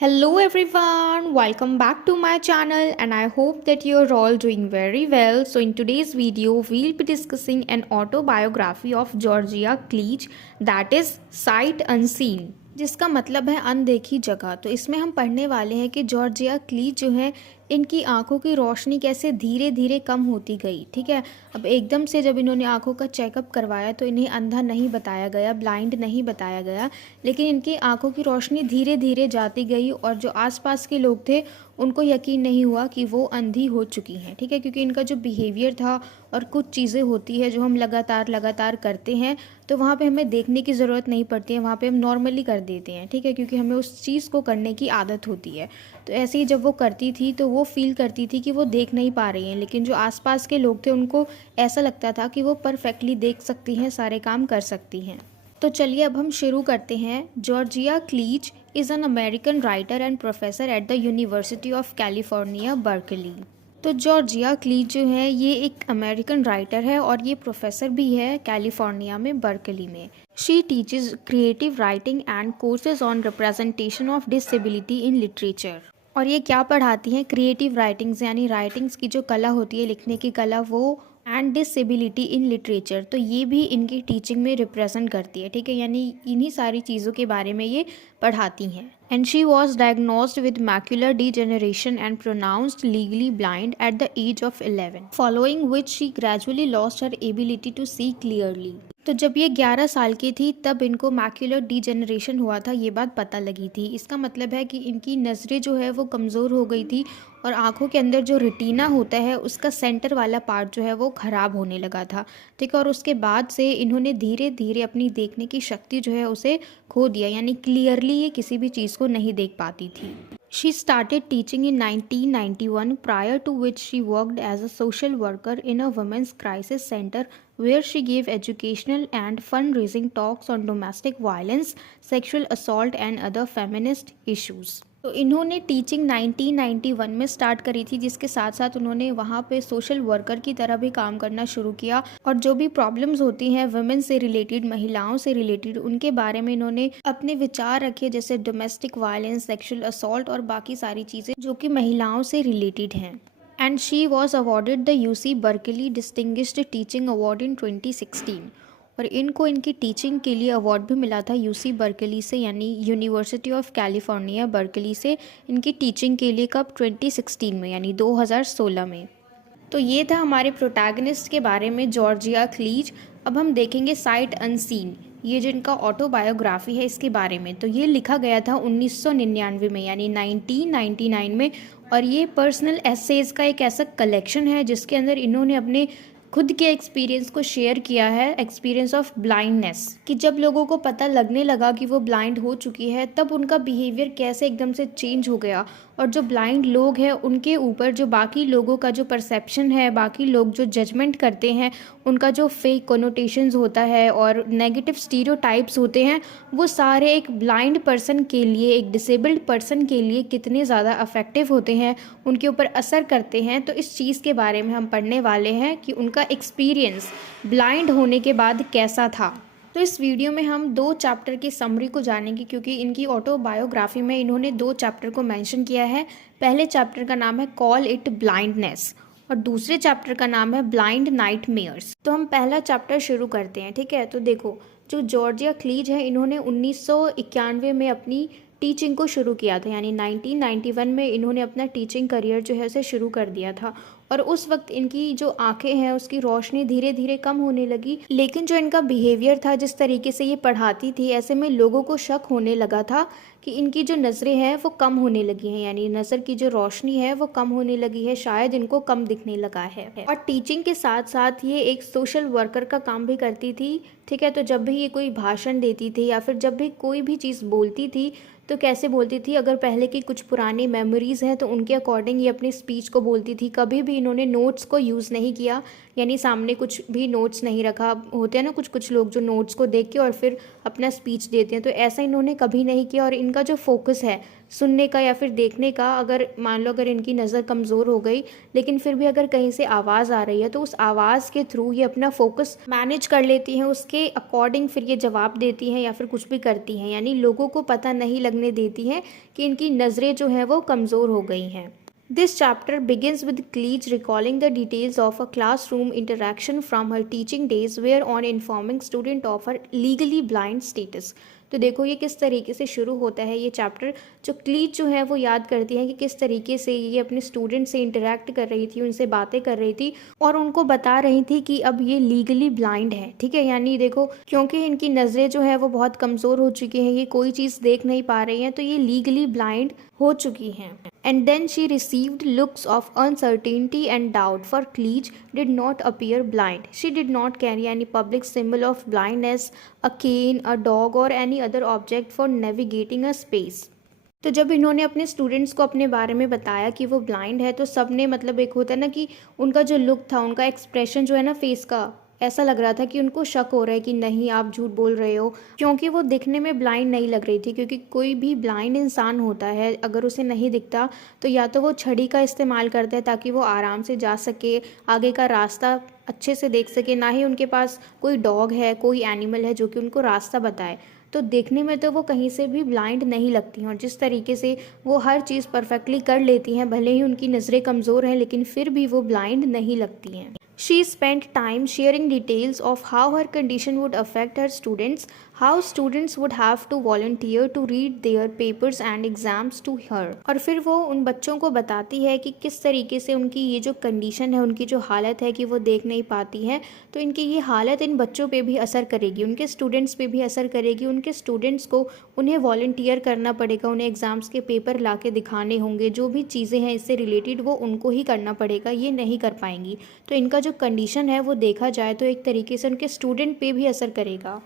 Hello everyone, welcome back to my channel and I hope that you're all doing very well. So in today's video, we'll be discussing an autobiography of Georgia Cleach, that is Sight Unseen, जिसका मतलब है अनदेखी जगह। तो इसमें हम पढ़ने वाले हैं कि जॉर्जिया क्लीच जो है इनकी आंखों की रोशनी कैसे धीरे धीरे कम होती गई। ठीक है, अब एकदम से जब इन्होंने आंखों का चेकअप करवाया तो इन्हें अंधा नहीं बताया गया, ब्लाइंड नहीं बताया गया, लेकिन इनकी आंखों की रोशनी धीरे धीरे जाती गई और जो आसपास के लोग थे उनको यकीन नहीं हुआ कि वो अंधी हो चुकी हैं। ठीक है, क्योंकि इनका जो बिहेवियर था और कुछ चीज़ें होती है जो हम लगातार करते हैं तो वहाँ पे हमें देखने की ज़रूरत नहीं पड़ती है, वहाँ पे हम नॉर्मली कर देते हैं। ठीक है, क्योंकि हमें उस चीज़ को करने की आदत होती है। तो ऐसे ही जब वो करती थी तो वो फील करती थी कि वो देख नहीं पा रही हैं, लेकिन जो आसपास के लोग थे उनको ऐसा लगता था कि वो परफेक्टली देख सकती हैं, सारे काम कर सकती हैं। तो चलिए अब हम शुरू करते हैं। Georgia Kleege is an American writer and professor at the University of California Berkeley. तो जॉर्जिया क्लीच जो है ये एक अमेरिकन राइटर है और ये प्रोफेसर भी है कैलिफोर्निया में बर्कली में। She teaches creative writing and courses on representation of disability in literature. और ये क्या पढ़ाती हैं? क्रिएटिव राइटिंग्स, यानी राइटिंग्स की जो कला होती है, लिखने की कला, वो एंड डिसेबिलिटी इन लिटरेचर, तो ये भी इनकी टीचिंग में रिप्रेजेंट करती है। ठीक है, यानी इन्हीं सारी चीज़ों के बारे में ये पढ़ाती हैं। And she was diagnosed with macular degeneration and pronounced legally blind at the age of 11, following which she gradually lost her ability to see clearly. तो जब ये 11 साल की थी तब इनको मैक्यूलर डीजेनरेशन हुआ था, ये बात पता लगी थी। इसका मतलब है कि इनकी नज़रें जो है वो कमज़ोर हो गई थी और आँखों के अंदर जो रेटिना होता है उसका सेंटर वाला पार्ट जो है वो ख़राब होने लगा था। ठीक है, और उसके बाद से इन्होंने धीरे धीरे अपनी देखने की शक्ति जो है उसे खो दिया, यानी क्लियरली ये किसी भी चीज़ को नहीं देख पाती थी। She started teaching in 1991, prior to which she worked as a social worker in a women's crisis center where she gave educational and fundraising talks on domestic violence, sexual assault and other feminist issues. तो इन्होंने teaching 1991 में start करी थी, जिसके साथ साथ उन्होंने वहाँ पे सोशल वर्कर की तरह भी काम करना शुरू किया और जो भी प्रॉब्लम्स होती हैं वुमेन से रिलेटेड, महिलाओं से रिलेटेड, उनके बारे में इन्होंने अपने विचार रखे, जैसे डोमेस्टिक वायलेंस, सेक्सुअल असॉल्ट और बाकी सारी चीज़ें जो कि महिलाओं से रिलेटेड हैं। And she was awarded the UC Berkeley distinguished teaching award in 2016 और इनको इनकी टीचिंग के लिए अवार्ड भी मिला था यूसी बर्कली से, यानी यूनिवर्सिटी ऑफ कैलिफोर्निया बर्कली से, इनकी टीचिंग के लिए। कब? 2016 में, यानी 2016 में। तो ये था हमारे प्रोटैगनिस्ट के बारे में, जॉर्जिया क्लीच। अब हम देखेंगे साइट अनसीन, ये जिनका ऑटोबायोग्राफी है इसके बारे में। तो ये लिखा गया था 1999 में, यानी 1999 में, और ये पर्सनल एसेज का एक ऐसा कलेक्शन है जिसके अंदर इन्होंने अपने खुद के एक्सपीरियंस को शेयर किया है, एक्सपीरियंस ऑफ ब्लाइंडनेस, कि जब लोगों को पता लगने लगा कि वो ब्लाइंड हो चुकी है तब उनका बिहेवियर कैसे एकदम से चेंज हो गया, और जो ब्लाइंड लोग हैं उनके ऊपर जो बाकी लोगों का जो परसेप्शन है, बाकी लोग जो जजमेंट करते हैं, उनका जो फेक कोनोटेशंस होता है और नेगेटिव स्टीरियोटाइप्स होते हैं, वो सारे एक ब्लाइंड पर्सन के लिए, एक डिसेबल्ड पर्सन के लिए कितने ज़्यादा अफेक्टिव होते हैं, उनके ऊपर असर करते हैं। तो इस चीज़ के बारे में हम पढ़ने वाले हैं कि उनका एक्सपीरियंस ब्लाइंड होने के बाद कैसा था। तो इस वीडियो में हम 2 चैप्टर की समरी को जानेंगे, क्योंकि इनकी ऑटोबायोग्राफी में इन्होंने 2 चैप्टर को मेंशन किया है। पहले चैप्टर का नाम है कॉल इट ब्लाइंडनेस और दूसरे चैप्टर का नाम है ब्लाइंड नाइटमेयर्स। तो हम पहला चैप्टर शुरू करते हैं। ठीक है, तो देखो, जो जॉर्जिया क्लीच है इन्होंने 1991 में अपनी टीचिंग को शुरू किया था, यानी 1991 में इन्होंने अपना टीचिंग करियर जो है उसे शुरू कर दिया था। और उस वक्त इनकी जो आंखें हैं उसकी रोशनी धीरे धीरे कम होने लगी, लेकिन जो इनका बिहेवियर था, जिस तरीके से ये पढ़ाती थी, ऐसे में लोगों को शक होने लगा था कि इनकी जो नज़रें हैं वो कम होने लगी हैं, यानी नज़र की जो रोशनी है वो कम होने लगी है, शायद इनको कम दिखने लगा है। और टीचिंग के साथ साथ ये एक सोशल वर्कर का काम भी करती थी। ठीक है, तो जब भी ये कोई भाषण देती थी या फिर जब भी कोई भी चीज़ बोलती थी तो कैसे बोलती थी, अगर पहले की कुछ पुरानी मेमोरीज़ हैं तो उनके अकॉर्डिंग ये अपनी स्पीच को बोलती थी। कभी भी इन्होंने नोट्स को यूज़ नहीं किया, यानी सामने कुछ भी नोट्स नहीं रखा। होते हैं ना कुछ लोग जो नोट्स को देख के और फिर अपना स्पीच देते हैं, तो ऐसा इन्होंने कभी नहीं किया। और इनका जो फोकस है सुनने का या फिर देखने का, अगर मान लो अगर इनकी नज़र कमज़ोर हो गई लेकिन फिर भी अगर कहीं से आवाज़ आ रही है तो उस आवाज़ के थ्रू ये अपना फोकस मैनेज कर लेती हैं, उसके अकॉर्डिंग फिर ये जवाब देती हैं या फिर कुछ भी करती हैं, यानी लोगों को पता नहीं लगने देती हैं कि इनकी नज़रें जो हैं वो कमज़ोर हो गई हैं। This chapter begins with Cleach recalling the details of a classroom interaction from her teaching days where on informing student of her legally blind status। तो देखो ये किस तरीके से शुरू होता है ये चैप्टर, जो क्लीच जो है वो याद करती है कि किस तरीके से ये अपने स्टूडेंट से इंटरेक्ट कर रही थी, उनसे बातें कर रही थी और उनको बता रही थी कि अब ये लीगली ब्लाइंड है। ठीक है, यानी देखो क्योंकि इनकी नज़रें जो है वो बहुत कमज़ोर हो चुकी हैं, ये कोई चीज़ देख नहीं पा रही हैं, तो ये लीगली ब्लाइंड हो चुकी हैं। And then she received looks of uncertainty and doubt, for Cleach did not appear blind. She did not carry any public symbol of blindness, a cane, a dog or any other object for navigating a space. तो जब इन्होंने अपने students को अपने बारे में बताया कि वो ब्लाइंड है तो सब ने मतलब एक होता है ना कि उनका जो लुक था, उनका एक्सप्रेशन जो है ना फेस का, ऐसा लग रहा था कि उनको शक हो रहा है कि नहीं आप झूठ बोल रहे हो, क्योंकि वो दिखने में ब्लाइंड नहीं लग रही थी। क्योंकि कोई भी ब्लाइंड इंसान होता है अगर उसे नहीं दिखता तो या तो वो छड़ी का इस्तेमाल करता है ताकि वो आराम से जा सके, आगे का रास्ता अच्छे से देख सके, ना ही उनके पास कोई डॉग है, कोई एनिमल है जो कि उनको रास्ता बताए। तो देखने में तो वो कहीं से भी ब्लाइंड नहीं लगती हैं, और जिस तरीके से वो हर चीज़ परफेक्टली कर लेती हैं, भले ही उनकी नज़रें कमज़ोर हैं लेकिन फिर भी वो ब्लाइंड नहीं लगती हैं। She spent time sharing details of how her condition would affect her students, how students would have to volunteer to read their papers and exams to her। और फिर वो उन बच्चों को बताती है कि किस तरीके से उनकी ये जो कंडीशन है, उनकी जो हालत है कि वो देख नहीं पाती हैं, तो इनकी ये हालत इन बच्चों पे भी असर करेगी, उनके स्टूडेंट्स पे भी असर करेगी। उनके स्टूडेंट्स को उन्हें वॉलंटियर करना पड़ेगा, उन्हें एग्ज़ाम्स के पेपर ला के दिखाने होंगे, जो भी चीज़ें हैं इससे रिलेटेड वो उनको ही करना पड़ेगा, ये नहीं कर पाएंगी। तो इनका जो कंडीशन है वो देखा जाए तो एक तरीके से उनके स्टूडेंट पे भी असर करेगा।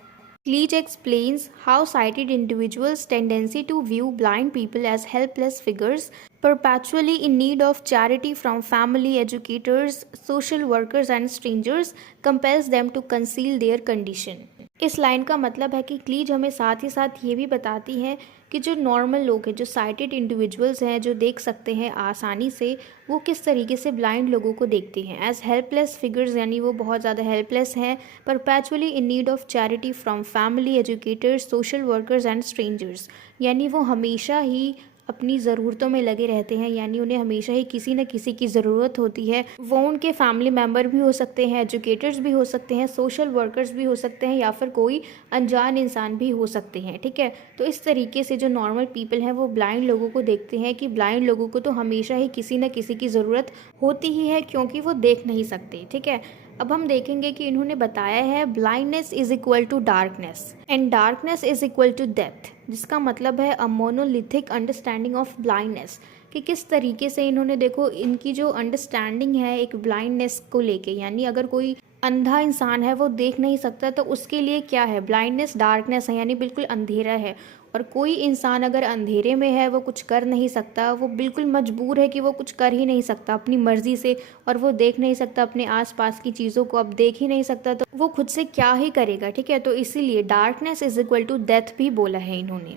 Cleach explains how sighted individuals' tendency to view blind people as helpless figures, perpetually in need of charity from family, educators, social workers and strangers, compels them to conceal their condition। इस line का मतलब है कि क्लीज हमें साथ ही साथ ये भी बताती है कि जो नॉर्मल लोग हैं, जो साइटेड इंडिविजुअल्स हैं, जो देख सकते हैं आसानी से, वो किस तरीके से ब्लाइंड लोगों को देखते हैं एज हेल्पलेस फिगर्स, यानी वो बहुत ज़्यादा हेल्पलेस हैं, perpetually in need of charity from family, educators, social workers and strangers, यानी वो हमेशा ही अपनी ज़रूरतों में लगे रहते हैं, यानी उन्हें हमेशा ही किसी न किसी की ज़रूरत होती है। वो उनके फैमिली मेम्बर भी हो सकते हैं, एजुकेटर्स भी हो सकते हैं, सोशल वर्कर्स भी हो सकते हैं, या फिर कोई अनजान इंसान भी हो सकते हैं। ठीक है, तो इस तरीके से जो नॉर्मल पीपल हैं वो ब्लाइंड लोगों को देखते हैं कि ब्लाइंड लोगों को तो हमेशा ही किसी न किसी की ज़रूरत होती ही है, क्योंकि वो देख नहीं सकते। ठीक है, अब हम देखेंगे कि इन्होंने बताया है blindness is equal to darkness and darkness is equal to death, जिसका मतलब है a monolithic understanding of blindness, कि किस तरीके से इन्होंने देखो इनकी जो अंडरस्टैंडिंग है एक ब्लाइंडनेस को लेके, यानी अगर कोई अंधा इंसान है वो देख नहीं सकता तो उसके लिए क्या है, ब्लाइंडनेस डार्कनेस है, यानी बिल्कुल अंधेरा है। और कोई इंसान अगर अंधेरे में है वो कुछ कर नहीं सकता, वो बिल्कुल मजबूर है कि वो कुछ कर ही नहीं सकता अपनी मर्जी से, और वो देख नहीं सकता अपने आसपास की चीज़ों को, अब देख ही नहीं सकता तो वो खुद से क्या ही करेगा। ठीक है, तो इसीलिए darkness is equal to death भी बोला है इन्होंने।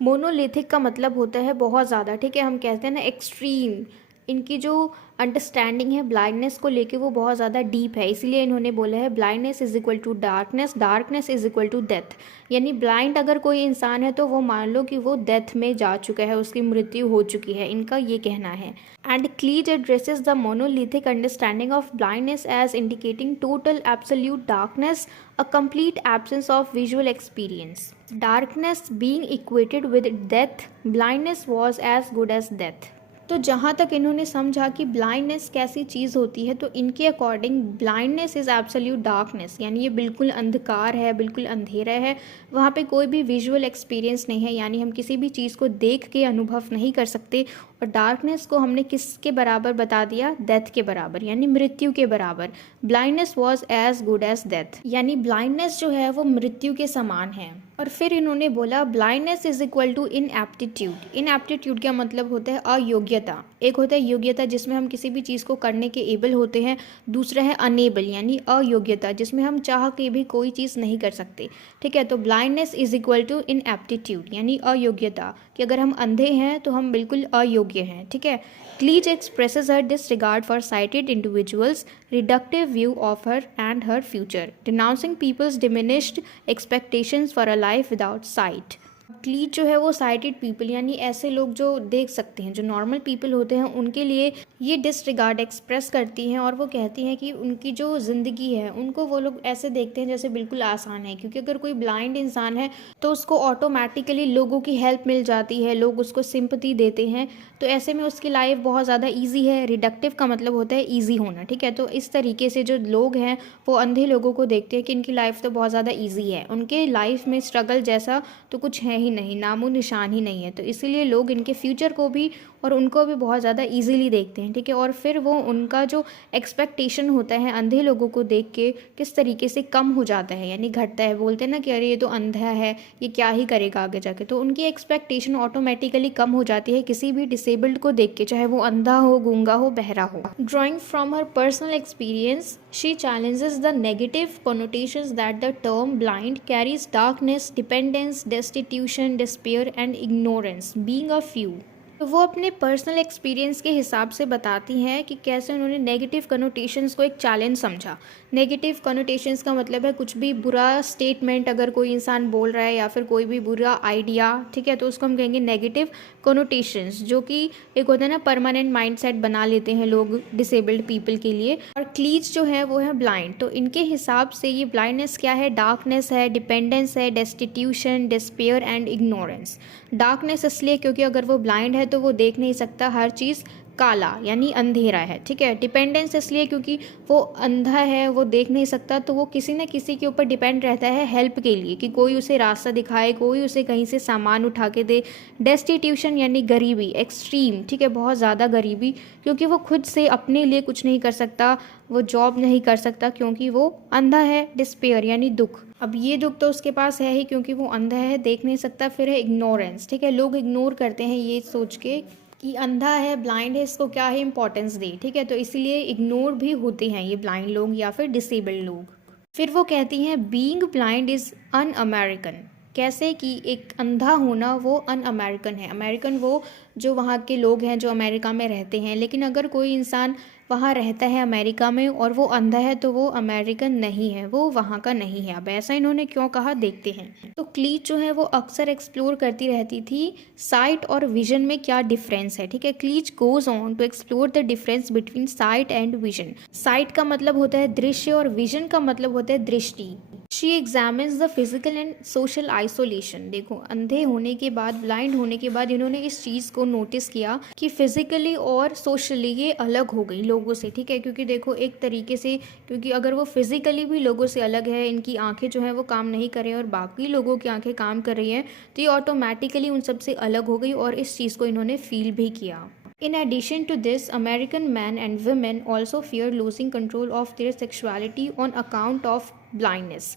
मोनोलिथिक का मतलब होता है बहुत ज़्यादा। ठीक है, हम कहते हैं ना एक्सट्रीम, इनकी जो अंडरस्टैंडिंग है ब्लाइंडनेस को लेके वो बहुत ज़्यादा डीप है, इसलिए इन्होंने बोला है blindness is equal to darkness, darkness is equal to death. यानी ब्लाइंड अगर कोई इंसान है तो वो मान लो कि वो डेथ में जा चुका है, उसकी मृत्यु हो चुकी है, इनका ये कहना है। And Kleege addresses the monolithic understanding of blindness as indicating total absolute darkness, a complete absence of visual experience. Darkness being equated with death, blindness was as good as death. तो जहाँ तक इन्होंने समझा कि ब्लाइंडनेस कैसी चीज़ होती है, तो इनके according blindness is absolute darkness, यानी ये बिल्कुल अंधकार है, बिल्कुल अंधेरा है, वहाँ पे कोई भी विजुअल एक्सपीरियंस नहीं है, यानी हम किसी भी चीज़ को देख के अनुभव नहीं कर सकते। और डार्कनेस को हमने किसके बराबर बता दिया, डेथ के बराबर, यानी मृत्यु के बराबर। Blindness was as good as death, यानी ब्लाइंडनेस जो है वो मृत्यु के समान है। और फिर इन्होंने बोला ब्लाइंडनेस इज इक्वल टू इनएप्टीट्यूड। इनएप्टीट्यूड का मतलब होता है अयोग्यता। एक होता है योग्यता जिसमें हम किसी भी चीज़ को करने के एबल होते हैं, दूसरा है अनेबल यानी अयोग्यता जिसमें हम चाह के भी कोई चीज़ नहीं कर सकते। ठीक है, तो ब्लाइंडनेस इज इक्वल टू इनएप्टीट्यूड यानी अयोग्यता, कि अगर हम अंधे हैं तो हम बिल्कुल अयोग्य हैं। ठीक है, Kleege expresses her disregard for sighted individuals, reductive view of her and her future, denouncing people's diminished expectations for a life without sight. Kleege जो है वो साइटेड पीपल यानी ऐसे लोग जो देख सकते हैं, जो नॉर्मल पीपल होते हैं, उनके लिए ये डिसरिगार्ड एक्सप्रेस करती हैं और वो कहती हैं कि उनकी जो ज़िंदगी है उनको वो लोग ऐसे देखते हैं जैसे बिल्कुल आसान है, क्योंकि अगर कोई ब्लाइंड इंसान है तो उसको ऑटोमेटिकली लोगों की हेल्प मिल जाती है, लोग उसको सिंपैथी देते हैं, तो ऐसे में उसकी लाइफ बहुत ज़्यादा ईजी है। रिडक्टिव का मतलब होता है ईजी होना। ठीक है, तो इस तरीके से जो लोग हैं वो अंधे लोगों को देखते हैं कि इनकी लाइफ तो बहुत ज़्यादा ईजी है, उनके लाइफ में स्ट्रगल जैसा तो कुछ है ही नहीं, नामो निशान ही नहीं है, तो इसीलिए लोग इनके फ्यूचर को भी और उनको भी बहुत ज़्यादा इजीली देखते हैं। ठीक है, और फिर वो उनका जो एक्सपेक्टेशन होता है अंधे लोगों को देख के किस तरीके से कम हो जाता है यानी घटता है। बोलते हैं ना कि अरे ये तो अंधा है, ये क्या ही करेगा आगे जाके, तो उनकी एक्सपेक्टेशन ऑटोमेटिकली कम हो जाती है किसी भी डिसेबल्ड को देख के, चाहे वो अंधा हो, गूंगा हो, बहरा हो। Drawing from her personal experience she challenges the negative connotations that the term blind carries: darkness, dependence, destitution, despair and ignorance, being a few। तो वो अपने पर्सनल एक्सपीरियंस के हिसाब से बताती हैं कि कैसे उन्होंने नेगेटिव कनोटेशंस को एक चैलेंज समझा। नेगेटिव कनोटेशंस का मतलब है कुछ भी बुरा स्टेटमेंट अगर कोई इंसान बोल रहा है या फिर कोई भी बुरा आइडिया, ठीक है, तो उसको हम कहेंगे नेगेटिव कनोटेशंस, जो कि एक होता है ना परमानेंट माइंडसेट बना लेते हैं लोग डिसेबल्ड पीपल के लिए। और क्लीच जो है वो है ब्लाइंड, तो इनके हिसाब से ये ब्लाइंडनेस क्या है? डार्कनेस है, डिपेंडेंस है, destitution, despair and ignorance. Darkness इसलिए क्योंकि अगर वो ब्लाइंड है तो वो देख नहीं सकता, हर चीज़ काला यानी अंधेरा है। ठीक है, डिपेंडेंस इसलिए क्योंकि वो अंधा है, वो देख नहीं सकता, तो वो किसी न किसी के ऊपर डिपेंड रहता है हेल्प के लिए, कि कोई उसे रास्ता दिखाए, कोई उसे कहीं से सामान उठा के दे। डेस्टिट्यूशन यानी गरीबी, एक्सट्रीम, ठीक है, बहुत ज़्यादा गरीबी, क्योंकि वो खुद से अपने लिए कुछ नहीं कर सकता, वो जॉब नहीं कर सकता क्योंकि वो अंधा है। डिस्पेयर यानी दुख, अब ये दुख तो उसके पास है ही क्योंकि वो अंधा है, देख नहीं सकता। फिर है इग्नोरेंस, ठीक है, लोग इग्नोर करते हैं ये सोच के कि अंधा है, ब्लाइंड है, इसको क्या है इंपॉर्टेंस दे। ठीक है, तो इसीलिए इग्नोर भी होते हैं ये ब्लाइंड लोग या फिर डिसेबल्ड लोग। फिर वो कहती हैं being blind is un American. कैसे कि एक अंधा होना वो अन अमेरिकन है। अमेरिकन वो जो वहाँ के लोग हैं जो अमेरिका में रहते हैं, लेकिन अगर कोई इंसान वहाँ रहता है अमेरिका में और वो अंधा है तो वो अमेरिकन नहीं है, वो वहाँ का नहीं है। अब ऐसा इन्होंने क्यों कहा, देखते हैं। तो क्लीच जो है वो अक्सर एक्सप्लोर करती रहती थी साइट और विजन में क्या डिफरेंस है। ठीक है, Kleege goes on to explore the difference between sight and vision. Sight का मतलब होता है दृश्य और विजन का मतलब होता है दृष्टि। She examines the physical and social isolation. देखो, अंधे होने के बाद, ब्लाइंड होने के बाद इन्होंने इस चीज़ को नोटिस किया कि फिजिकली और सोशली ये अलग हो गई लोगों से। ठीक है, क्योंकि देखो एक तरीके से, क्योंकि अगर वो फिजिकली भी लोगों से अलग है, इनकी आंखें जो हैं वो काम नहीं कर रही हैं और बाकी लोगों की आंखें काम कर रही हैं, तो ये ऑटोमेटिकली उन सबसे अलग हो गई और इस चीज़ को इन्होंने फील भी किया। In addition to this, American men and women also fear losing control of their sexuality on account of blindness।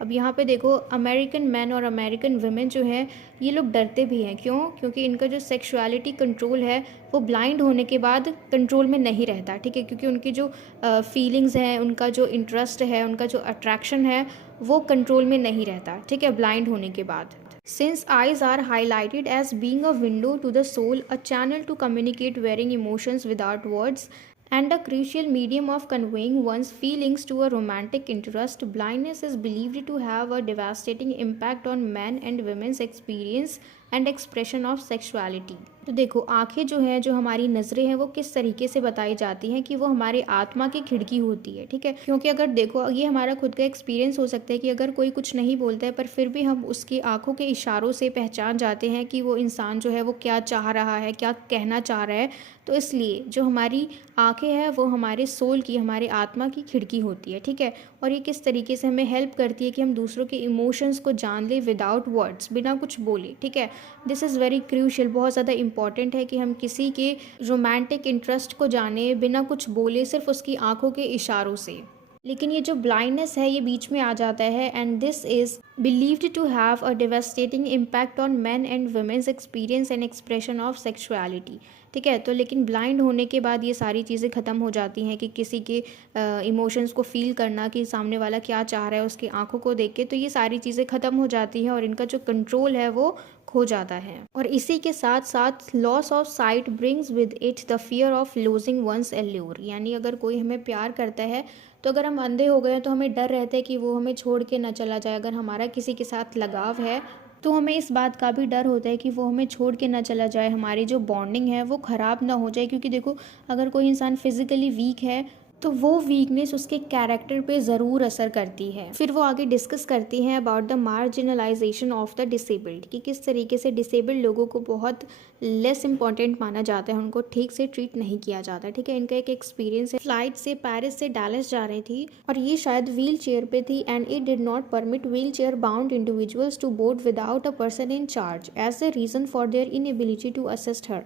अब यहाँ पे देखो, अमेरिकन मैन और अमेरिकन वुमेन जो है ये लोग डरते भी हैं। क्यों? क्योंकि इनका जो सेक्सुअलिटी कंट्रोल है वो ब्लाइंड होने के बाद कंट्रोल में नहीं रहता। ठीक है, क्योंकि उनकी जो फीलिंग्स हैं, उनका जो इंटरेस्ट है, उनका जो अट्रैक्शन है वो कंट्रोल में नहीं रहता। ठीक है, ब्लाइंड होने के बाद। Since eyes are highlighted as being a window to the soul, a channel to communicate varying emotions without words, and a crucial medium of conveying one's feelings to a romantic interest, blindness is believed to have a devastating impact on men and women's experience and expression of sexuality। तो देखो, आंखें जो हैं, जो हमारी नज़रें हैं, वो किस तरीके से बताई जाती हैं कि वो हमारे आत्मा की खिड़की होती है। ठीक है, क्योंकि अगर देखो, ये हमारा खुद का एक्सपीरियंस हो सकता है कि अगर कोई कुछ नहीं बोलता है पर फिर भी हम उसकी आंखों के इशारों से पहचान जाते हैं कि वो इंसान जो है वो क्या चाह रहा है, क्या कहना चाह रहा है। तो इसलिए जो हमारी आंखें हैं वो हमारे सोल की, हमारे आत्मा की खिड़की होती है। ठीक है, और ये किस तरीके से हमें हेल्प करती है कि हम दूसरों के इमोशंस को जान ले विदाउट वर्ड्स, बिना कुछ बोले। ठीक है, दिस इज़ वेरी क्रूशियल, बहुत ज़्यादा इंपॉर्टेंट है कि हम किसी के रोमांटिक इंटरेस्ट को जाने बिना कुछ बोले, सिर्फ उसकी आंखों के इशारों से। लेकिन ये जो ब्लाइंडनेस है ये बीच में आ जाता है and this is believed to have a devastating impact on men and women's experience and expression of sexuality. ठीक है, तो लेकिन ब्लाइंड होने के बाद ये सारी चीज़ें ख़त्म हो जाती हैं कि किसी के इमोशंस को फील करना कि सामने वाला क्या चाह रहा है उसकी आंखों को देख के, तो ये सारी चीज़ें ख़त्म हो जाती हैं और इनका जो कंट्रोल है वो खो जाता है। और इसी के साथ साथ loss of sight brings with it the fear of losing one's allure, यानी अगर कोई हमें प्यार करता है तो अगर हम अंधे हो गए तो हमें डर रहता है कि वो हमें छोड़ के ना चला जाए। अगर हमारा किसी के साथ लगाव है तो हमें इस बात का भी डर होता है कि वो हमें छोड़ के ना चला जाए, हमारी जो बॉन्डिंग है वो ख़राब ना हो जाए। क्योंकि देखो, अगर कोई इंसान फिज़िकली वीक है तो वो वीकनेस उसके कैरेक्टर पे ज़रूर असर करती है। फिर वो आगे डिस्कस करती हैं about the marginalisation of the disabled, कि किस तरीके से डिसेबल्ड लोगों को बहुत लेस इंपॉर्टेंट माना जाता है, उनको ठीक से ट्रीट नहीं किया जाता। ठीक है, इनका एक एक्सपीरियंस है, फ्लाइट से पेरिस से डैलस जा रही थी और ये शायद व्हील चेयर पे थी and it did not permit wheelchair bound individuals to board without a person in charge as the reason for their inability to assist her.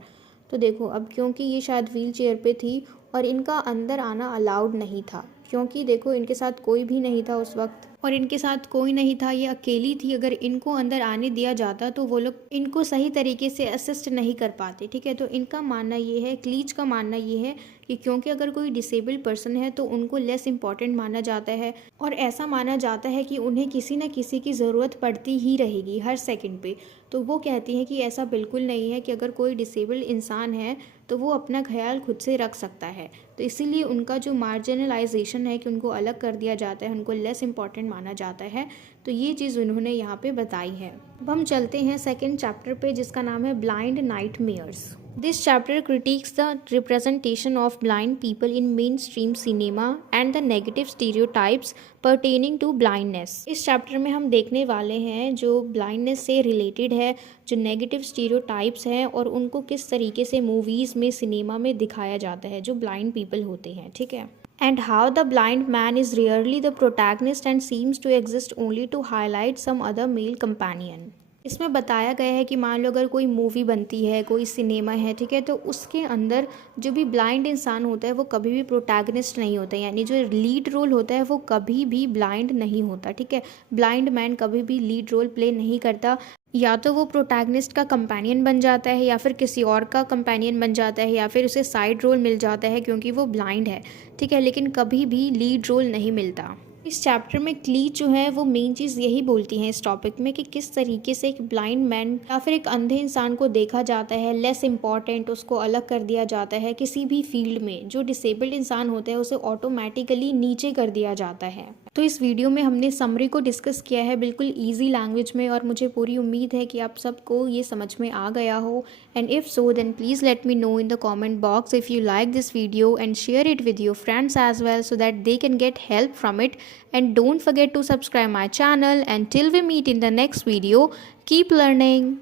तो देखो, अब क्योंकि ये शायद व्हील चेयर पे थी और इनका अंदर आना अलाउड नहीं था, क्योंकि देखो इनके साथ कोई भी नहीं था उस वक्त और इनके साथ कोई नहीं था, ये अकेली थी। अगर इनको अंदर आने दिया जाता तो वो लोग इनको सही तरीके से असिस्ट नहीं कर पाते। ठीक है, तो इनका मानना ये है, क्लीच का मानना ये है कि क्योंकि अगर कोई डिसेबल्ड पर्सन है तो उनको लेस इंपॉर्टेंट माना जाता है और ऐसा माना जाता है कि उन्हें किसी न किसी की ज़रूरत पड़ती ही रहेगी हर सेकंड पे। तो वो कहती हैं कि ऐसा बिल्कुल नहीं है, कि अगर कोई डिसेबल्ड इंसान है तो वो अपना ख्याल खुद से रख सकता है। तो इसीलिए उनका जो मार्जिनलाइजेशन है कि उनको अलग कर दिया जाता है, उनको लेस इंपॉर्टेंट माना जाता है, तो ये चीज़ उन्होंने यहाँ पे बताई है। अब हम चलते हैं सेकंड चैप्टर पे जिसका नाम है blind nightmares. This chapter critiques the representation of blind people in mainstream cinema and the negative stereotypes pertaining to blindness। इस चैप्टर में हम देखने वाले हैं जो ब्लाइंडनेस से रिलेटेड है, जो नेगेटिव स्टीरियोटाइप्स हैं और उनको किस तरीके से मूवीज़ में, सिनेमा में दिखाया जाता है जो ब्लाइंड पीपल होते हैं। ठीक है, and how the blind man is rarely the protagonist and seems to exist only to highlight some other male companion। इसमें बताया गया है कि मान लो अगर कोई मूवी बनती है, कोई सिनेमा है, ठीक है, तो उसके अंदर जो भी ब्लाइंड इंसान होता है वो कभी भी प्रोटैगनिस्ट नहीं होता, यानी जो लीड रोल होता है वो कभी भी ब्लाइंड नहीं होता। ठीक है, ब्लाइंड मैन कभी भी लीड रोल प्ले नहीं करता, या तो वो प्रोटैगनिस्ट का कंपेनियन बन जाता है या फिर किसी और का कंपेनियन बन जाता है या फिर उसे साइड रोल मिल जाता है क्योंकि वो ब्लाइंड है। ठीक है, लेकिन कभी भी लीड रोल नहीं मिलता। इस चैप्टर में क्लीच जो है वो मेन चीज़ यही बोलती हैं इस टॉपिक में कि किस तरीके से एक ब्लाइंड मैन या फिर एक अंधे इंसान को देखा जाता है, लेस इम्पॉर्टेंट, उसको अलग कर दिया जाता है किसी भी फील्ड में। जो डिसेबल्ड इंसान होता है उसे ऑटोमेटिकली नीचे कर दिया जाता है। तो इस वीडियो में हमने समरी को डिस्कस किया है बिल्कुल ईजी लैंग्वेज में और मुझे पूरी उम्मीद है कि आप सबको ये समझ में आ गया हो। And if so then please let me know in the comment box if you like this video and share it with your friends as well so that they can get help from it, and don't forget to subscribe my channel, and till we meet in the next video, keep learning.